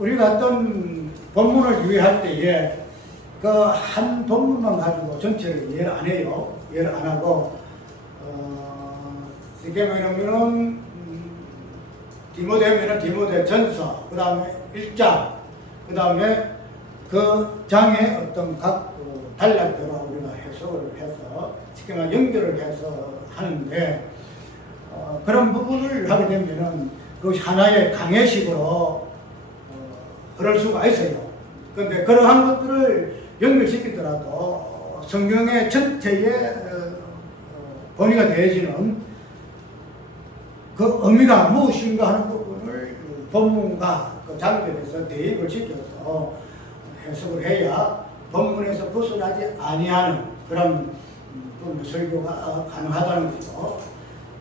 우리가 어떤 본문을 유의할 때에 그 한 본문만 가지고 전체를 이해를 안 해요. 이해를 안 하고, 쉽게 말하면은, 디모데면은 디모데 전서, 그 다음에 1장, 그 다음에 그 장의 어떤 각 단락대로 우리가 해석을 해서, 쉽게 말하면 연결을 해서 하는데, 그런 부분을 하게 되면은 그 하나의 강해식으로 그럴 수가 있어요. 그런데 그러한 것들을 연결시키더라도 성경의 전체에 번위가 되어지는 그 의미가 무엇인가 하는 부분을 본문과 그 장면에서 대입을 시켜서 해석을 해야 본문에서 벗어나지 아니하는 그런 설교가 가능하다는 거죠.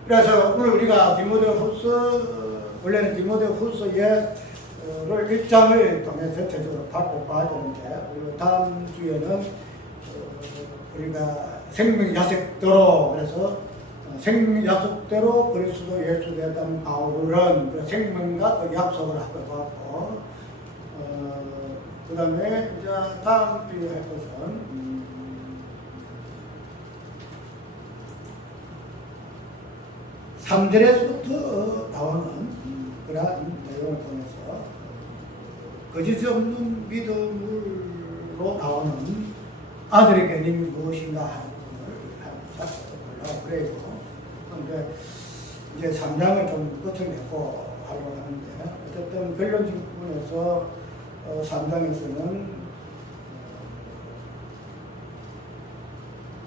그래서 오늘 우리가 디모데후서, 원래는 디모데후서의 1장을 통해서 전체적으로 봐야 되는데, 그리고 다음 주에는 우리가 생명야속대로, 그래서 생명야속대로 그리스도 예수 되었다는 바울은 생명과 그 약속을 할 것 같고, 그 다음에 이제 다음 주에 할 것은 3절에서부터 나오는 그러한 내용을 통해서 거짓 없는 믿음으로 나오는 아들의 개념이 무엇인가 하는 부분을 살펴보려고 그래요. 그런데 이제 3장을 좀 끝내고 하려고 하는데, 어쨌든 결론적 부분에서 3장에서는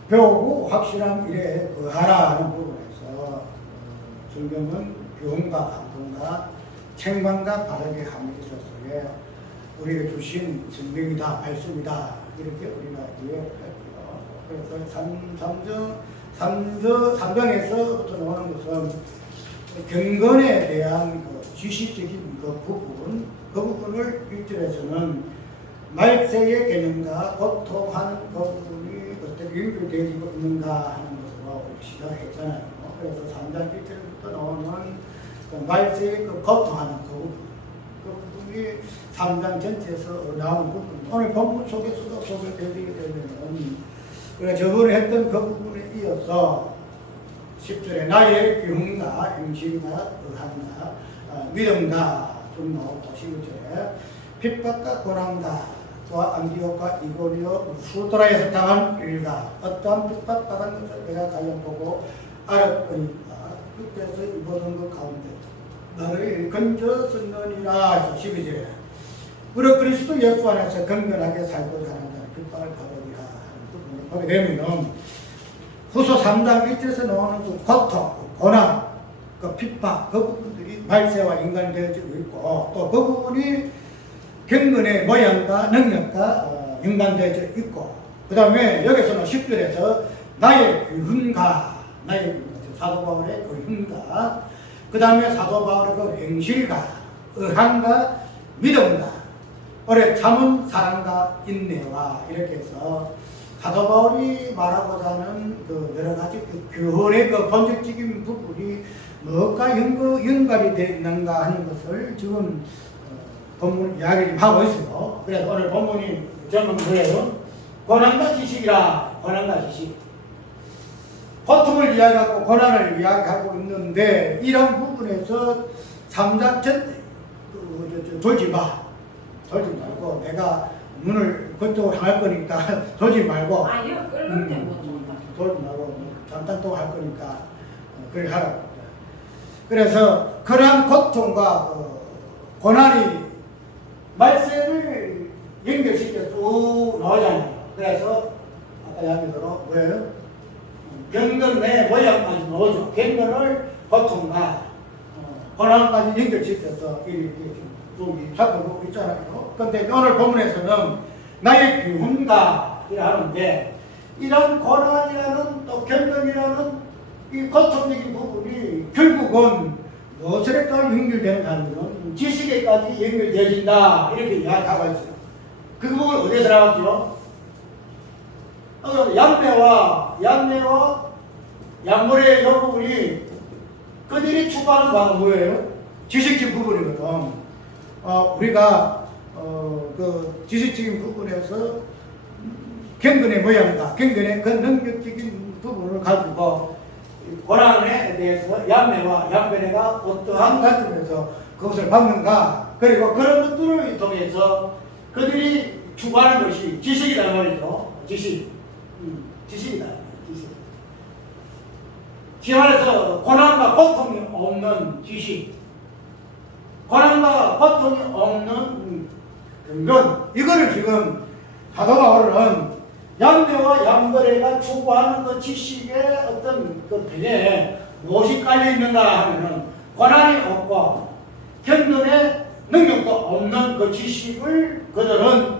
배우고 확실한 일에 거하라 하는 부분에서 성경은 교훈과 감동과 책망과 바르게 함에 있어서에 우리에게 주신 성경이다, 말씀이다, 이렇게 우리가 이해를 했고요. 그래서 3장에서부터 나오는 것은 경건에 대한 그 지식적인 그 부분을 1절에서는 말세의 개념과 고통하는 그 부분이 어떻게 연결되어지고 있는가 하는 것으로 시작했잖아요. 그래서 3장 1절부터 나오는 그 말세의 그 고통하는 그 부분이 3장 전체에서 나오는 부분, 오늘 본문 속에서도 소개되게 되면은, 그래 저번에 했던 그 부분에 이어서 10절에 나의 교훈과 행실과 의함과 믿음과 좀 나오고, 11절에 핍박과 고난과 또 안디옥과 이고리오 수도라에서 당한 일과 어떠한 핍박받은 것을 내가 가려 보고 알았으니까 그때서 입어둔 것 가운데 나를 건져쓰느니라. 12절에 무릇 그리스도 예수 안에서 건강하게 살고자 하는 자는 핍박을 받으리라 하는 부분을 보게 되면은, 후서 3장 1절에서 나오는 그 고통, 그 고난, 그 핍박, 그 부분들이 말세와 인간되어지고 있고, 또 그 부분이 경건의 모양과 능력과 연관되어져 있고, 그 다음에 여기서는 10절에서 나의 교훈과, 나의 사도 바울의 교훈과, 그 다음에 사도 바울의 그 행실과 의함과 믿음과 오래 참은 사랑과 인내와, 이렇게 해서 사도 바울이 말하고자 하는 그 여러 가지 그 교훈의 그 본질적인 부분이 무엇과 연관이 되어 있는가 하는 것을 지금 본문 이야기를 하고 있어요. 그래서 오늘 본문이 제목은 뭐예요? 고난과 지식이라. 고난과 지식. 고통을 이야기하고 고난을 이야기하고 있는데, 이런 부분에서 3장 전체 돌지 말고 내가 눈을 그쪽으로 향할 거니까 돌지 말고, 이거 끌는데 뭐 돌지 말고 잠깐 또 할 거니까 그렇게 하라고. 그래서 그러한 고통과 고난이 말세를 연결시켜 쭉 나오잖아요. 그래서 아까 이야기대로 뭐예요? 경건의 모양까지 나오죠. 경건을 고통과 고난까지 연결시켜서 이렇게 쭉 살펴보고 있잖아요. 그런데 오늘 본문에서는 나의 교훈가 이라 하는데, 이런 고난이라는 또 경건이라는 이 고통적인 부분이 결국은 무엇에까지 연결되는가 하면 지식에까지 연결되어진다, 이렇게 이야기하고 있어요. 그 부분 어디서 나왔죠? 양매와 양모의 이 부분이 그들이 추구하는 바가 뭐예요? 지식적 부분이거든. 우리가 그 지식적인 부분에서 경건의 모양과 경건의 그 능력적인 부분을 가지고 고난에 대해서 양매와 양배례가 어떠한 관점에서 그것을 받는가, 그리고 그런 것들을 통해서 그들이 추구하는 것이 지식이란 말이죠. 지식이다. 지식. 지금 말해서 고난과 고통이 없는 지식, 고난과 고통이 없는 근건, 이거를 지금 사도 바울은 양매와 양거래가 추구하는 그 지식의 어떤 그 배에 무엇이 깔려 있는가 하면은 고난이 없고 견뎌낼 능력도 없는 그 지식을 그들은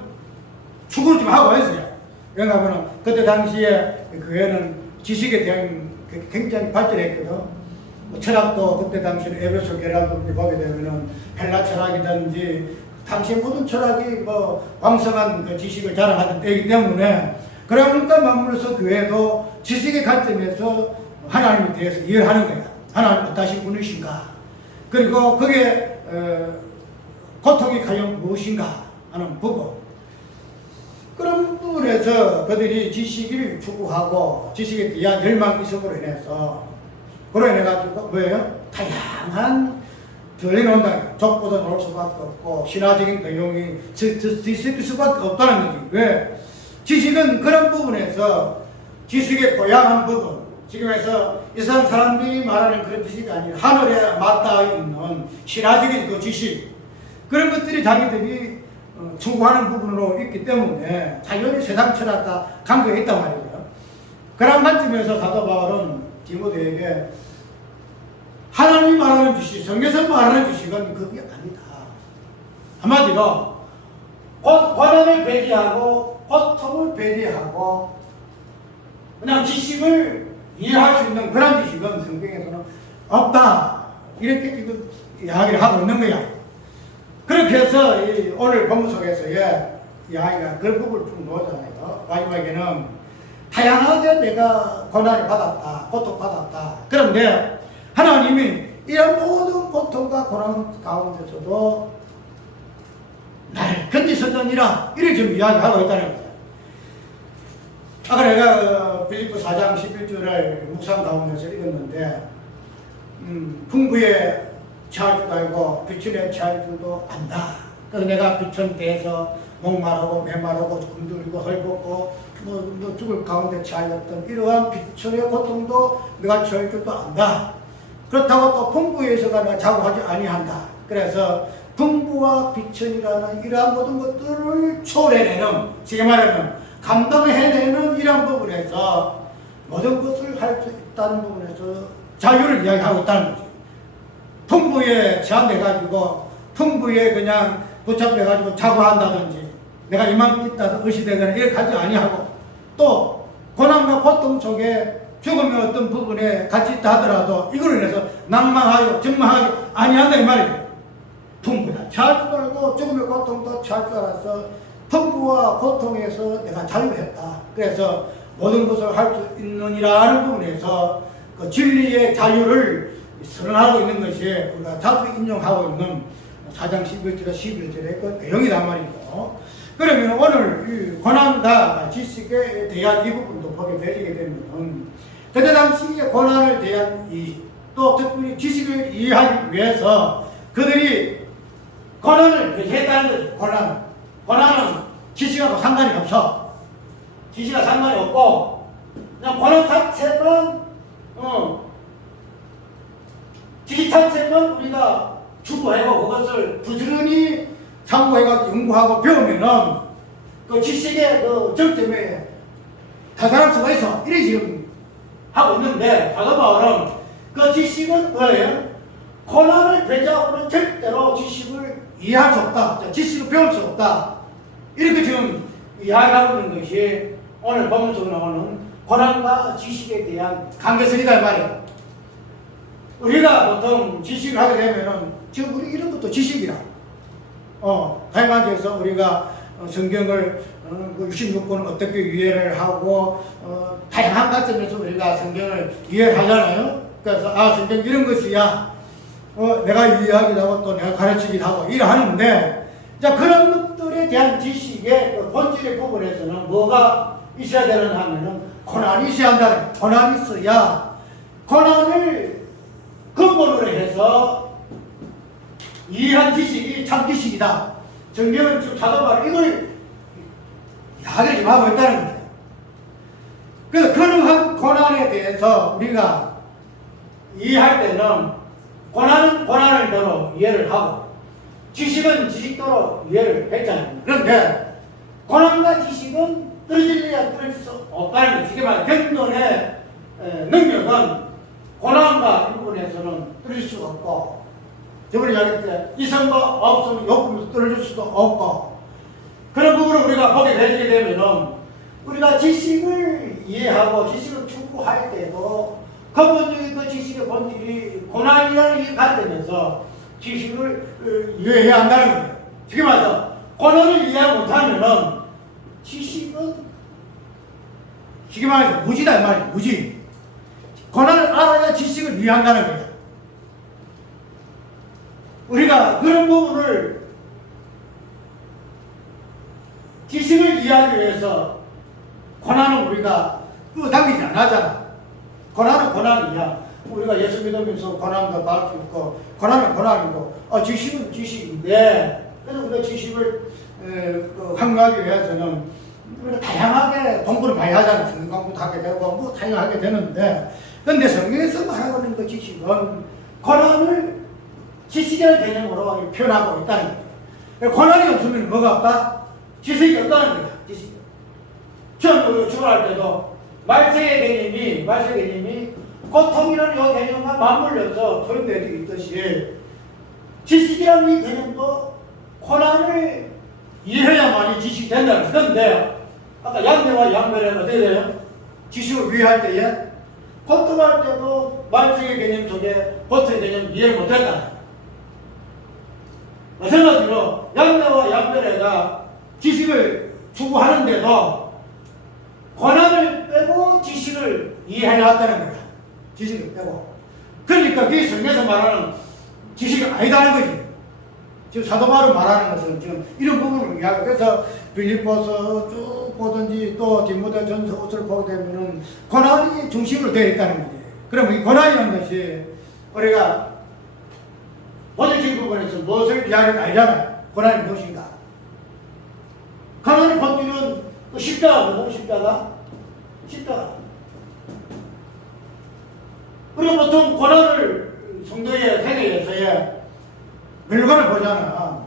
추구를 좀 하고 있어요. 왜냐하면 그때 당시에 교회는 지식에 대한 굉장히 발전했거든. 뭐 철학도 그때 당시에 에베소 교회라고 보게 되면은 헬라 철학이든지 당시 모든 철학이 뭐 왕성한 그 지식을 자랑하던 때이기 때문에, 그러니까 맞물려서 교회도 지식의 관점에서 하나님에 대해서 이해하는 거야. 하나님 어떠신 분이신가, 그리고 그게 고통이 과연 무엇인가 하는 부분, 그런 부분에서 그들이 지식을 추구하고 지식에 대한 열망 이성으로 인해서 그로 인해 가지고 뭐예요? 다양한 들려놓는다. 족보도 나올 수밖에 없고 신화적인 내용이 있을 수밖에 없다는 거지. 왜? 지식은 그런 부분에서 지식의 고양한 부분, 지금에서 이상 사람들이 말하는 그런 지식이 아니라 하늘에 맞닿아 있는 신화적인 그 지식, 그런 것들이 자기들이 추구하는 부분으로 있기 때문에 자연히 세상 철학과 관계가 있단 말이에요. 그런 관점에서 사도 바울은 디모데에게 하나님이 말하는 지식, 성경에서 말하는 지식은 그게 아니다. 한마디로 고난을 배제하고 고통을 배제하고 그냥 지식을 이해할 수 있는 그런 지식은 성경에서는 없다. 이렇게 지금 이야기를 하고 있는 거야. 그렇게 해서 오늘 본문 속에서의 이야기가 그 부분을 쭉 놓잖아요. 마지막에는 다양하게 내가 고난을 받았다, 고통받았다. 그런데 하나님이 이런 모든 고통과 고난 가운데서도 나를 견디셨느니라, 이렇게 지금 이야기하고 있다는 거죠. 아까 내가 빌립보 4장 11절을 묵상 가운데서 읽었는데 풍부에 취할 줄도 알고 비천에 취할 줄도 안다. 그래서 내가 비천 대해서 목마르고 메마르고 굶주리고 헐벗고 뭐 죽을 가운데 취하였던 이러한 비천의 고통도 내가 취할 줄도 안다. 그렇다고 또 풍부에서가 내가 자고하지 아니한다. 그래서 풍부와 비천이라는 이러한 모든 것들을 초래내는, 지금 말하면 감당해내는 이러한 부분에서 모든 것을 할 수 있다는 부분에서 자유를 이야기하고 있다는 거죠. 풍부에 제한돼가지고 풍부에 그냥 붙잡혀가지고 자고한다든지 내가 이만큼 있다도 의시되거나 이렇게 하지 아니하고, 또 고난과 고통 속에 죽음의 어떤 부분에 같이 있다 하더라도 이걸로 인해서 낭망하여 절망하지 아니한다 이 말이에요. 풍부다 취할 줄 알고 죽음의 고통도 취할 줄 알아서 풍부와 고통에서 내가 자유했다. 그래서 모든 것을 할 수 있느니라는 부분에서 그 진리의 자유를 선언하고 있는 것이 우리가 자주 인용하고 있는 4장 11절에 11절의 그 내용이란 말이죠. 그러면 오늘 이 고난과 지식에 대한 이 부분도 보게 되게 되면 그때 당시에 고난을 대한 또 특별히 지식을 이해하기 위해서 그들이 고난을 배제했다는 거죠. 고난은 지식하고 상관이 없어. 지식과 상관이 없고 그냥 고난 자체는 지식 자체는 우리가 추구하고 그것을 부지런히 참고해가지고 연구하고 배우면은 그 지식의 그 정점에 다다를 수가 있어. 이래 지금 하고 있는데, 사도 바울은 그 지식은 뭐예요? 고난을 배제하고는 절대로 지식을 이해할 수 없다. 지식을 배울 수 없다. 이렇게 지금 이야기하고 있는 것이 오늘 본문 속에 나오는 고난과 지식에 대한 관계성이다 말이에요. 우리가 보통 지식을 하게 되면은 지금 우리 이런 것도 지식이라. 다이마지에서 우리가 성경을 66권을 어떻게 이해를 하고 다양한 관점에서 우리가 성경을 이해를 하잖아요. 그래서 성경 이런 것이야. 내가 이해하기도 하고 또 내가 가르치기도 하고 이래 하는데, 자 그런 대한 지식의 그 본질의 부분에서는 뭐가 있어야 되는 하면은 고난이 있어야 한다. 고난이 있어야 고난을 근본으로 해서 이해한 지식이 참 지식이다. 정경은 지금 사도바로 이걸 이야기를 좀 하고 있다는 거죠. 그래서 그러한 고난에 대해서 우리가 이해할 때는 고난은 고난을 대로 이해를 하고 지식은 지식대로 이해를 했잖아요. 그런데 고난과 지식은 떨어질래야 떨어질 수 없다는 거죠. 이게 말해 경전의 능력은 고난과 이 부분에서는 떨어질 수가 없고 저번에 이야기할 때 이성과 없으면 욕구면서 떨어질 수도 없고 그런 부분을 우리가 보게 되게 되면은 우리가 지식을 이해하고 지식을 추구할 때도 근본적인 그 지식의 본질이 고난이라는 관점에서 지식을 이해해야 한다는 거예요. 지금 말해서 고난을 이해 못하면은 지식은 지금 말해서 무지다 이 말이에요. 무지. 고난을 알아야 지식을 이해한다는 거예요. 우리가 그런 부분을 지식을 이해하기 위해서 고난은 우리가 당기지 안 하잖아. 고난은 고난이야. 우리가 예수 믿으면서 고난도 받을 수 있고 고난은 고난이고 지식은 지식인데 그래서 우리가 지식을 확보하기 위해서는 우리가 다양하게 공부를 많이 하잖아. 성경 공부도 하게 되고 뭐 다양하게 되는데 그런데 성경에서 말하고 있는 그 지식은 고난을 지식이라는 개념으로 표현하고 있다는 거예요. 고난이 없으면 뭐가 없다? 지식이 없다는 거야. 지식이. 처음 출발할 때도 말세의 개념이 고통이라는 이 개념과 맞물려서 표현되어 있듯이 지식이라는 이 개념도 고난을 이해해야만이 지식이 된다는 거예요. 그런데 아까 양면과 양면은 어떻게 돼요? 지식을 이해할 때에 고통할 때도 말세의 개념 속에 고통의 개념 이해를 못했다. 마찬가지로 양면과 양면에가 지식을 추구하는데도 고난을 빼고 지식을 이해해왔다는 거야. 지식을 빼고. 그러니까 그게 성경에서 말하는 지식이 아니다는 거지. 지금 사도 바울이 말하는 것은 지금 이런 부분을 이야기하고 그래서 빌립보서 쭉 보든지 또 디모데전서 5절 보게 되면은 고난이 중심으로 되어 있다는 거지. 그럼 이 고난이라는 것이 우리가 본질적인 부분에서 무엇을 이야기하는지 알잖아요. 고난이 무엇인가. 고난의 본질은 십자가거든. 십자가. 우리가 보통 고난을 성도의 생애에서의 멸관을 보잖아.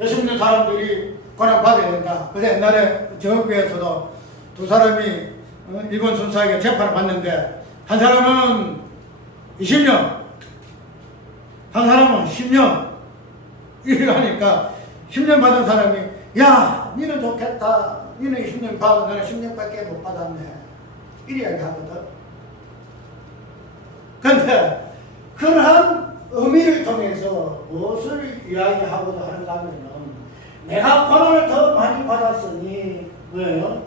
예수 믿는 사람들이 고난 받아야 된다. 그래서 옛날에 저교회에서도 두 사람이 일본 순사에게 재판을 받는데 한 사람은 20년, 한 사람은 10년 이렇게 하니까 10년 받은 사람이 야, 니는 좋겠다. 니는 20년 받아. 나는 10년밖에 못 받았네. 이리 이야기하거든. 그런데 그러한 의미를 통해서 무엇을 이야기하고자 하는가 하면은 내가 고난을 더 많이 받았으니 뭐예요?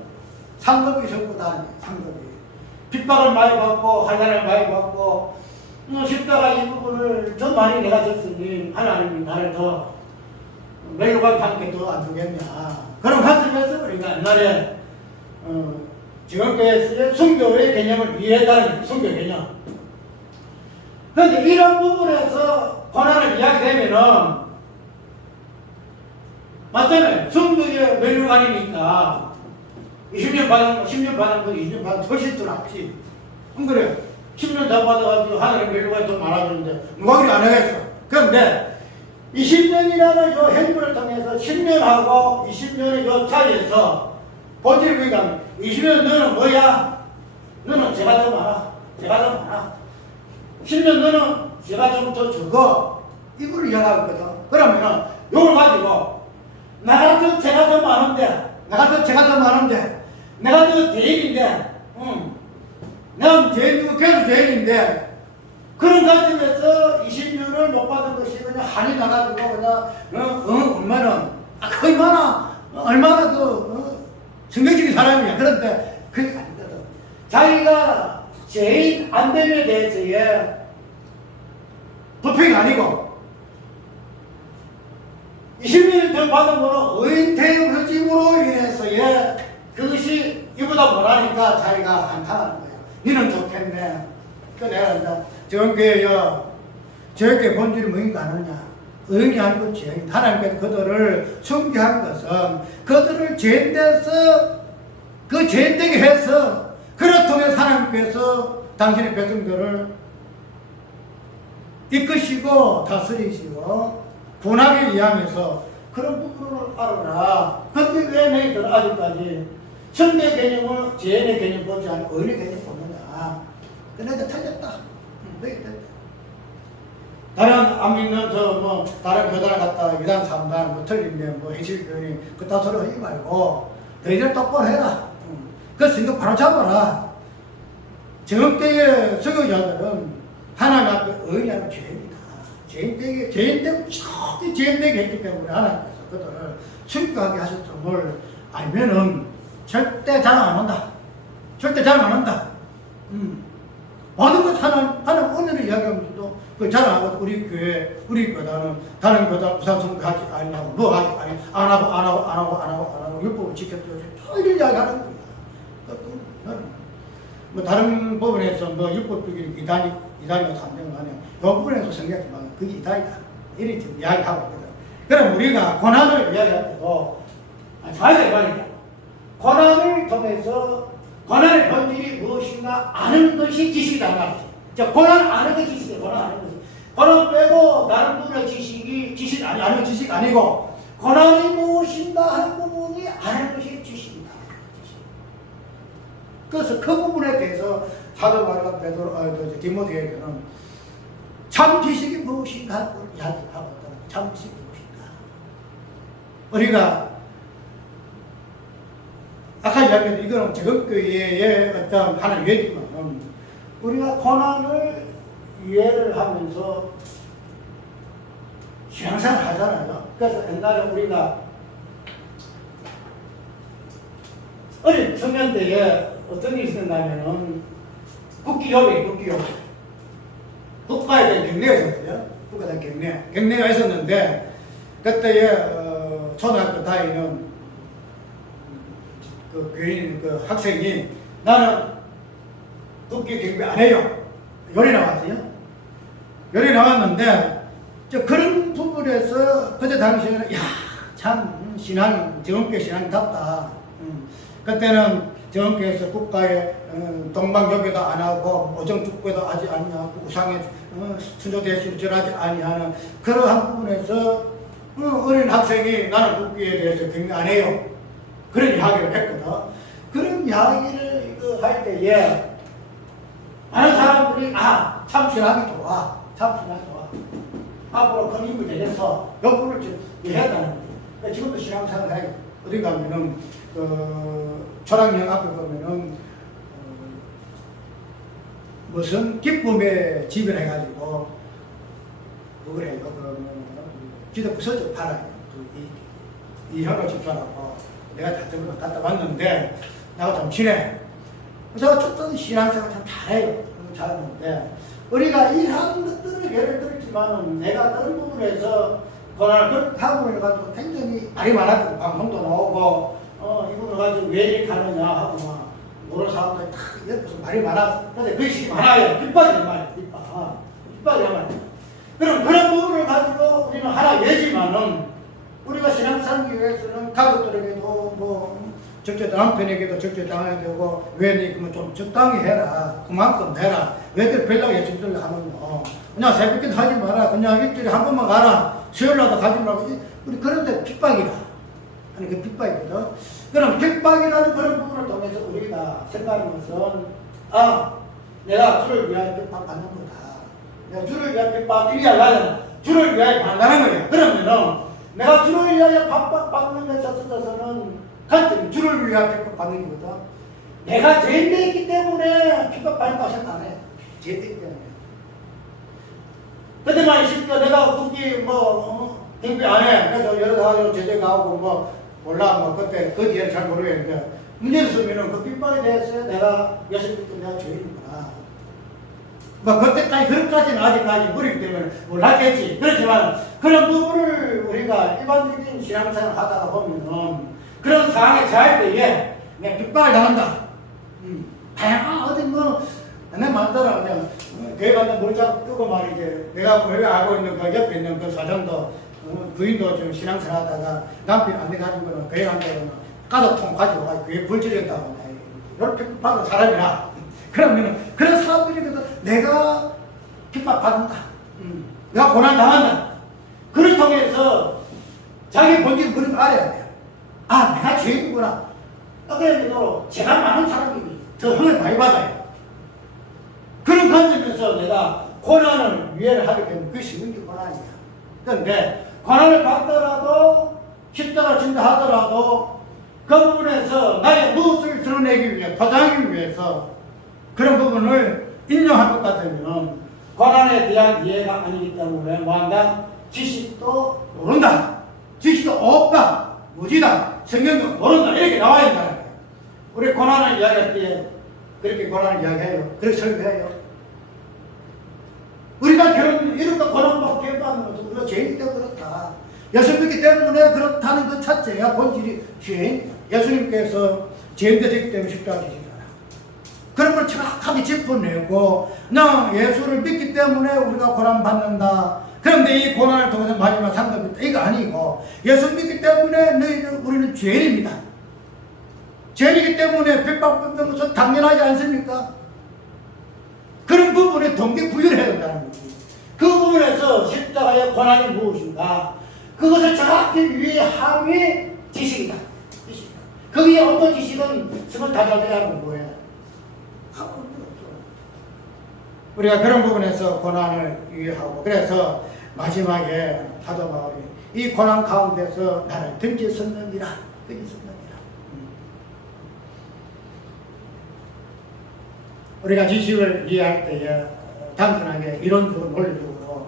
상급이 적구다. 상급이. 핍박을 많이 받고 환난을 많이 받고 십자가 이 부분을 더 많이 내가 졌으니 하나님이 나를 더 멜로가 관계 더 안 주겠냐. 그런 관점에서 우리가 옛날에 지금까지의 순교의 개념을 이해했다는 순교 개념. 그런데 이런 부분에서 고난을 이야기되면은 맞잖아요. 순교의 멜로가 아니니까 20년 받은 거, 10년 받은 거, 20년 받은 거 훨씬 더 낫지. 안 그래요? 10년 더 받아가지고 하늘의 멜로가 더 많아지는데 누가 그리 안 하겠어. 그런데 20년이라는 요 행보를 통해서 10년하고 20년의 요 차이에서 본질을 보니까 20년 너는 뭐야? 너는 제가 더 많아. 제가 더 많아. 10년 너는 제가 좀 더 적어. 이걸 이야기하거든. 그러면은 요걸 가지고 내가 더 제가 더 많은데 내가 더 대인인데 내가 계속 대인인데 그런 관점에서 20년을 못 받은 것이 그냥 한이 나가지고 그냥 얼마나 성경적인 사람이야. 그런데 그게 아니거든. 자기가 죄인 안 됨에 대해서의 불평이 아니고 20일 더 받은 거는 의인퇴임 허짐으로 인해서의 그것이 이보다 못하니까 자기가 한탄하는 거예요. 니는 좋겠네. 그 내가 이제 정교회여 저렇게 본질이 뭐인가 아느냐. 의인이 아니고 죄인. 하나님께서 그들을 순교한 것은 그들을 죄인돼서 그 죄인되게 해서 그를 통해서 하나님께서 당신의 백성들을 이끄시고 다스리시고 군하기 위함에서 그런 부분을 알아라. 근데 왜 너희들은 아직까지 선배 개념을 죄인의 개념 보지 않고 의인의 개념 보느냐. 근데 틀렸다. 다른 안 믿는 다른 교단을 갖다 2단 3단 뭐 틀린데 뭐 해실교인이 그딴 소리 하지 말고 너희들 똑바로 해라. 그 생각 바로 잡아라. 정때의 설교자들은 하나님 앞에 의인이 아니고 죄입니다. 죄인 되고 절대 죄인 되게 했기 때문에 하나님께서 그들을 순교하게 하셨음을 알면은 절대 자랑 안 한다. 절대 자랑 안 한다. 모든 것 하나님 오늘을 이야기하면서도 그 자랑하고 우리 교회, 우리 교단은 다른 교단 우상숭배하지 아니하고 뭐 하지 아니 안 하고 율법을 지켰죠. 이런 이야기하는 거야. 뭐 다른 부분에서 뭐 율법주의 이단이고 3명 간에 그 부분에서 생각하지만 그게 이단이다. 이렇게 이야기하고 있거든. 그럼 우리가 고난을 이야기할 때도 잘 말이야. 고난을 통해서 고난의 본질이 무엇인가 아는 것이 지식이다 말이지. 자, 고난 아는 게 지식이야. 고난 아는 것이. 고난 빼고 다른 부분의 지식이 지식 아니고 지식 아니고 고난이 무엇인가 하는 부분이 아는 것이 지식이다. 그래서 그 부분에 대해서 사도 바울과 디모데에게는 참 지식이 무엇인가 하고 이야기하고 있다는 참 지식이 무엇인가. 우리가 아까 이야기했던 이거는 제국교회의 어떤 하나의 예지만 우리가 고난을 이해를 하면서 신앙생활을 하잖아요. 그래서 옛날에 우리가 어린 청년 때에 어떤 일이 있었냐면은 국기요리 국가에 대한 경례가 있었어요. 국가에 대한 경례가 있었는데 그때에 초등학교 다니는 그 교인 그 학생이 나는 국기 경배 안 해요. 요리 나왔어요. 요리 나왔는데 그런 부분에서 그때 당시에는 참 신앙이 정교회 신앙답다. 그때는 정교회에서 국가에 동방교배도 안 하고 오정축배도 하지 않냐고 우상에 순조대신 절하지 아니하는 그러한 부분에서 어린 학생이 나는 국기에 대해서 경배 안 해요. 그런 이야기를 했거든. 그런 이야기를 할 때에 많은 사람들이 참 신학이 좋아. 앞으로 큰 힘이 되겠어. 요거를 해야 되는 거예요. 지금도 신앙생활을 해요. 어디 가면은 초락령 앞에 보면은 무슨 기쁨의 집을 해가지고 그걸 해요. 기도 부서져 팔아요. 이현호 집사라고 내가 갖다 왔는데 나하고 좀 친해. 제가 쳤던 신앙생활 참 잘해요. 잘하는데 우리가 이런 것들을 예를 들지만은 내가 다른 부분에서 고난을 하고 해가지고 굉장히 말이 많았고 방송도 나오고 이분을 가지고 왜 이렇게 하느냐 하고 막 모르는 사람들이 다 옆에서 말이 많았어. 근데 그것이 많아요. 빗발이란 말이야. 빗발이란 말이야. 그럼 그런 부분을 가지고 우리는 하나 예지만은 우리가 신앙 살기 위해서는 가족들에게도 뭐 적재 남편에게도 적재 당해야 되고 왜 그러면 좀 적당히 해라. 그만큼 해라. 왜들 별나게 예측들을 하느냐. 그냥 새벽기도 하지 마라. 그냥 일주일에 한 번만 가라. 수요일날도 가지 말고. 우리 그런데 핍박이다. 아니 그 핍박이거든. 그럼 핍박이라는 그런 부분을 통해서 우리가 생각하는 것은 내가 주를 위하여 핍박 받는 거다. 내가 주를 위하여 핍박 이래야 가잖아. 주를 위하여 받는 거야. 그러면은 내가 주를 위하여 핍박받는 데 있어서는 간증 주를 위하여 핍박받는 거거든. 내가 죄인되었기 때문에 핍박받는다고 생각 안 해. 죄인되기 때문에. 그때만 있으니까 내가 국기 경비 안 해. 그래서 여러 가지로 제재가 하고 몰라. 그때 그 뒤에는 잘 모르겠는데 문제를 쓰면은 그 핍박에 대해서 내가 여성부터 내가 죄인이구나. 그때까지 그것까지는 아직까지 모르기 때문에 몰랐겠지. 그렇지만 그런 부분을 우리가 일반 일반적인 신앙생활 하다가 보면은 그런 상황에 처할 때에 내가 핍박을 당한다. 다양한 어디 내 마음대로 그냥 교회 간다 물 잡고 끄고 말이지. 내가 교회 알고 있는 그 옆에 있는 그 사장도 부인도 좀 신앙생활 하다가 남편 안 돼가지고는 교회 간다고는 가족통 가지고 가지고 교회 불지른다고 이렇게 핍박하는 사람이라. 그러면은 그런 사람들이 내가 핍박받는다. 내가 고난 당한다. 그를 통해서 자기 본질 그런 걸 알아야 돼요. 아, 내가 죄인이구나. 그래도 제가 많은 사람이 더 흥을 많이 받아요. 그런 관점에서 내가 고난을 이해를 하게 되면 그것이 뭔지 고난이야. 그런데 고난을 받더라도 십자가를 진다 하더라도 그 부분에서 나의 무엇을 드러내기 위해 포장하기 위해서 그런 부분을 인정할 것 같으면 고난에 대한 이해가 아니기 때문에 뭐한다? 지식도 모른다. 지식도 없다. 무지다. 성경도 모른다. 이렇게 나와 있는 거예요. 우리 고난을 이야기할 때 그렇게 고난을 이야기해요. 그렇게 설교해요. 우리가 결혼 이렇게 고난받고 개받는 것은 우리가 죄인이 때문에 그렇다. 예수님이기 때문에 그렇다는 것 자체가 본질이 죄인. 예수님께서 죄인 되셨기 때문에 십자가 지시잖아. 그런 걸 정확하게 짚어내고 나 예수를 믿기 때문에 우리가 고난받는다. 그런데 이 고난을 통해서 마지막 상급이 있다. 이거 아니고 예수 믿기 때문에 우리는 죄인입니다. 죄인이기 때문에 핍박받는 것은 당연하지 않습니까? 그런 부분에 동기 부여를 해야 된다는 거지. 그 부분에서 십자가의 고난이 무엇인가? 그것을 정확히 이해함이 지식이다. 지식이다. 거기에 어떤 지식은 25대하고 뭐예요? 우리가 그런 부분에서 고난을 이해하고 그래서 마지막에 사도 바울이 이 고난 가운데서 나를 던졌었느니라. 우리가 지식을 이해할 때에 단순하게 이론적으로 논리적으로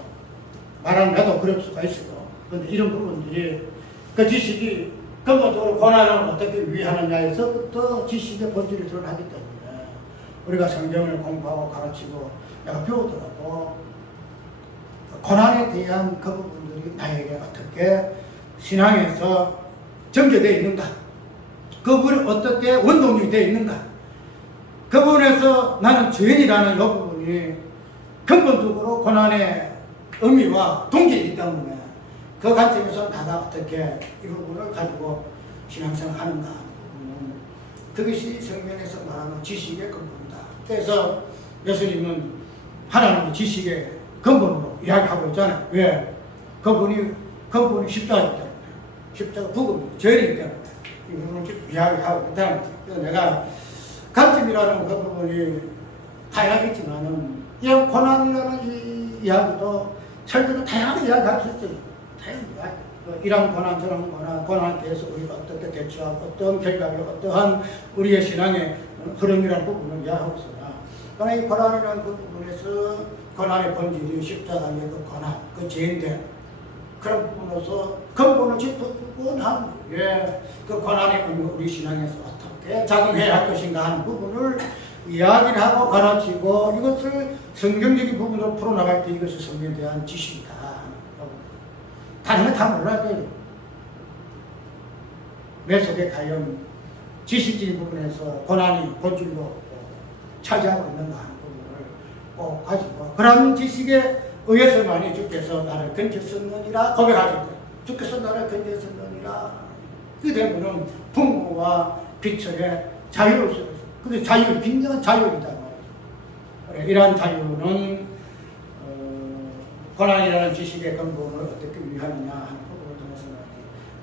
말하면 나도 그럴 수가 있어요. 그런데 이런 부분들이 그 지식이 근본적으로 고난을 어떻게 이해하느냐에서부터 지식의 본질이 드러나기 때문에 우리가 성경을 공부하고 가르치고 내가 배우더라도 고난에 대한 그 부분들이 나에게 어떻게 신앙에서 전개되어 있는가, 그 부분이 어떻게 원동력이 되어 있는가, 그 부분에서 나는 죄인이라는 이 부분이 근본적으로 고난의 의미와 동기이기 때문에 그 관점에서 나가 어떻게 이 부분을 가지고 신앙생활 하는가 하는 부분은 그것이 성경에서 말하는 지식의 근본이다. 그래서 예수님은 하나님의 지식의 근본으로 이야기하고 있잖아요. 왜? 근본이 십자가이기 때문에. 십자가 부금이 죄이기 때문에 이 부분을 이야기하고 있다는 거죠. 그래서 내가 관점이라는 그 부분이 다양하겠지만은 이런 고난이라는 이 이야기도 철저히 다양하게 이야기할 수 있어요. 다양하게 이야기. 이런 고난 저런 고난, 고난에 대해서 우리가 어떻게 대처하고 어떤 결과가 어떠한 우리의 신앙의 흐름이라는 부분을 이야기하고 있으나 그러나 이 고난이라는 그 부분에서 고난의 본질이 십자가의 그 고난, 그 죄인된 그런 부분으로서 근본을 짚어주고 난 후에 그 고난의 의미 우리 신앙에서 어떻게 작용해야 할 것인가 하는 부분을 이야기를 하고 가르치고 이것을 성경적인 부분으로 풀어나갈 때 이것이 성경에 대한 지식이다. 다른 건 다 몰라야 돼요. 내 속에 과연 지식적인 부분에서 고난이 본질로 차지하고 있는가 하는 부분을 꼭 가지고 그런 지식에 의해서만이 주께서 나를 건졌었느니라 고백하실 때 주께서 나를 건졌었느니라 그 되면은 풍부와 비철의 자유를 쓰면서 근데 자유, 굉장한 자유이다 말이죠. 이러한 자유는 고난이라는 지식의 근본을 어떻게 위하느냐 하는 부분을 통해서만이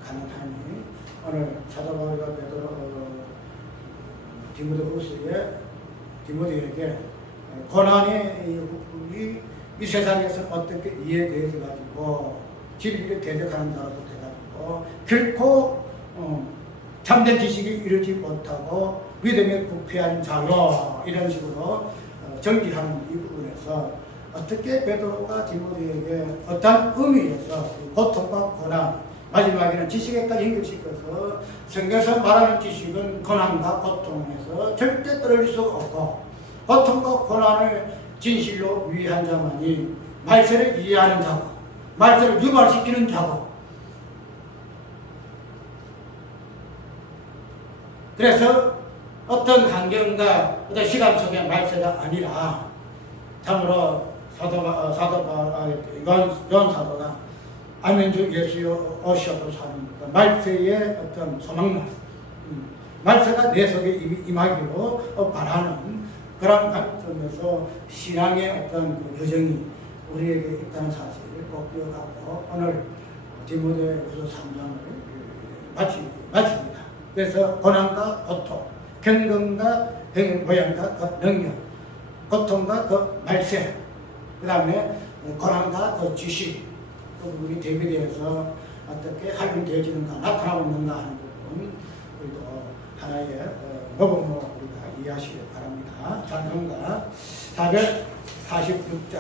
가능하니 오늘 사도 바울과 베드로 디모데에게 고난의 이 부분이 이 세상에서 어떻게 이해되어져 가지고 진리를 대적하는 자로도 돼가지고 결코 참된 지식이 이루지 못하고 믿음에 부패한 자로 이런 식으로 정지하는 이 부분에서 어떻게 베드로가 디모데에게 어떤 의미에서 고통과 고난 마지막에는 지식에까지 연결시켜서 성경에서 말하는 지식은 고난과 고통에서 절대 떨어질 수가 없고 고통과 고난을 진실로 위한 자만이 말세를 이해하는 자고 말세를 유발시키는 자고 그래서 어떤 환경과 어떤 시간 속의 말세가 아니라 참으로 요한 사도가 아멘 주 예수여 오셔도 사는 말세의 어떤 소망론, 말세가 내 속에 임하기로 바라는 그런 관점에서 신앙의 어떤 그 여정이 우리에게 있다는 사실을 꼭 기억하고 오늘 디모데후서 3장을 마칩니다. 그래서 고난과 고통, 경건과 모양과 그 능력, 고통과 그 말세, 그 다음에 고난과 그 지식, 또 우리 데빌에서 어떻게 활용되어지는가, 나타나고 있는가 하는 부분, 우리도 하나의 모범으로 우리가 이해하시기 바랍니다. 자, 그런가 446장